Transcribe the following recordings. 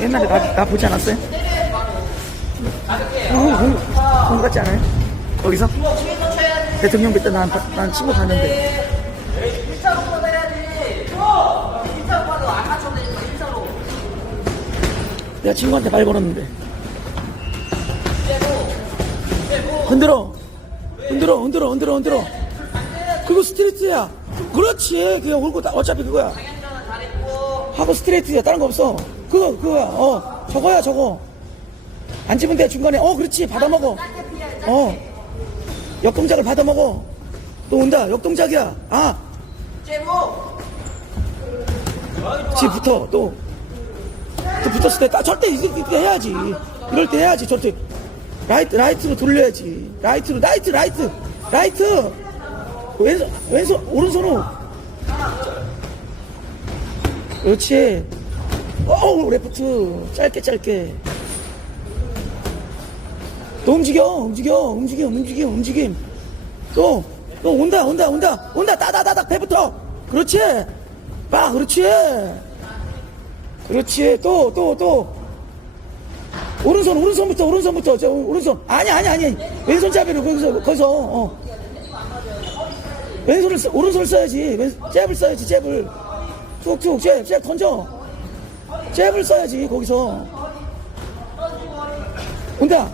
옛날에 나, 나 보지 않았어요? 공, 공, 공 같지 않아요? 거기서? 대통령 그때 난, 봐- 난 친구 봤는데. 내가 친구한테 말 걸었는데. 흔들어. 흔들어, 흔들어, 흔들어, 흔들어. 그거 스트레이트야. 그렇지. 그냥 울고, 나- 어차피 그거야. 하고 스트레이트야. 다른 거 없어. 그거, 그거야. 어, 저거야, 저거. 앉으면 돼, 중간에. 어, 그렇지. 받아 먹어. 어. 역동작을 받아 먹어. 또 온다. 역동작이야. 아. 지 붙어. 또. 또 붙었을 때, 딱 절대 이럴 때 해야지. 이럴 때 해야지. 절대. 라이트, 라이트로 돌려야지. 라이트로, 라이트, 라이트. 라이트. 왼손, 왼손, 오른손으로. 그렇지. 어우, 레프트. 짧게, 짧게. 또 움직여, 움직여, 움직여, 움직여, 움직임. 또, 또 온다, 온다, 온다, 온다, 따다다닥, 배부터. 그렇지. 빠, 그렇지. 그렇지. 또, 또, 또. 오른손, 오른손부터, 오른손부터. 저, 오른손. 아니, 아니, 아니. 왼손 잡이를 거기서, 거기서, 어. 왼손을, 써, 오른손을 써야지. 왼, 잽을 써야지, 잽을. 툭툭, 잽, 잽 던져. 잽을 써야지, 거기서. 온다.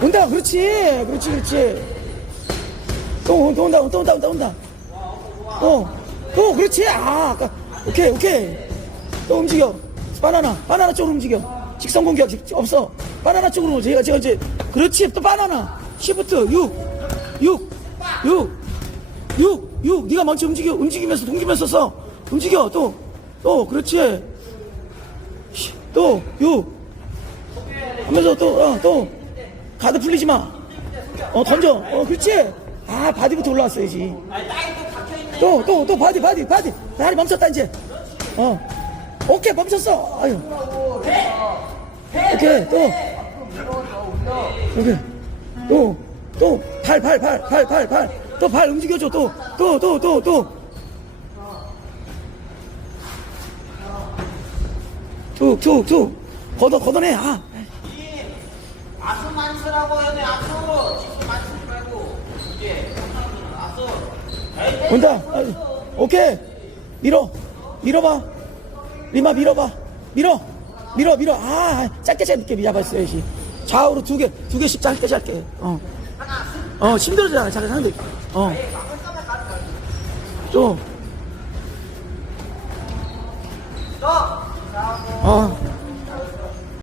온다, 그렇지. 그렇지, 그렇지. 또, 또 온다, 또 온다, 온다, 온다. 어, 또, 그렇지. 아, 아까. 오케이, 오케이. 또 움직여. 바나나, 바나나 쪽으로 움직여. 직선 공격 직- 없어. 바나나 쪽으로 제가, 제가 이제, 그렇지. 또 바나나. 시프트, 6, 6, 6, 6, 6. 네가 먼저 움직여. 움직이면서, 동기면서 써. 움직여. 또, 또, 그렇지. 시- 또, 6. 하면서 또, 어, 또. 가드 풀리지 마. 어, 던져. 어, 그렇지. 아, 바디부터 올라왔어야지. 또, 또, 또, 바디, 바디, 바디. 다리 멈췄다, 이제. 어. 오케이, 멈췄어. 아유. 오케이, 또. 오케이. 또, 또, 팔, 팔, 팔, 팔, 팔, 팔. 또발 움직여줘, 또. 또, 또, 또, 또. 툭, 툭, 툭. 걷어, 걷어내. 아. 아수만 쓰라고 해야 돼, 아수. 지수만 쓰지 말고. 이게, 아수. 온다. 아유, 오케이. 밀어. 밀어봐. 리마 밀어봐. 밀어. 밀어, 밀어. 아, 짧게 짧게 잡았어야지. 좌우로 두 개, 두 개씩 짧게 짧게. 어. 어, 힘들어잖아. 잠깐 상대. 어. 좀. 어.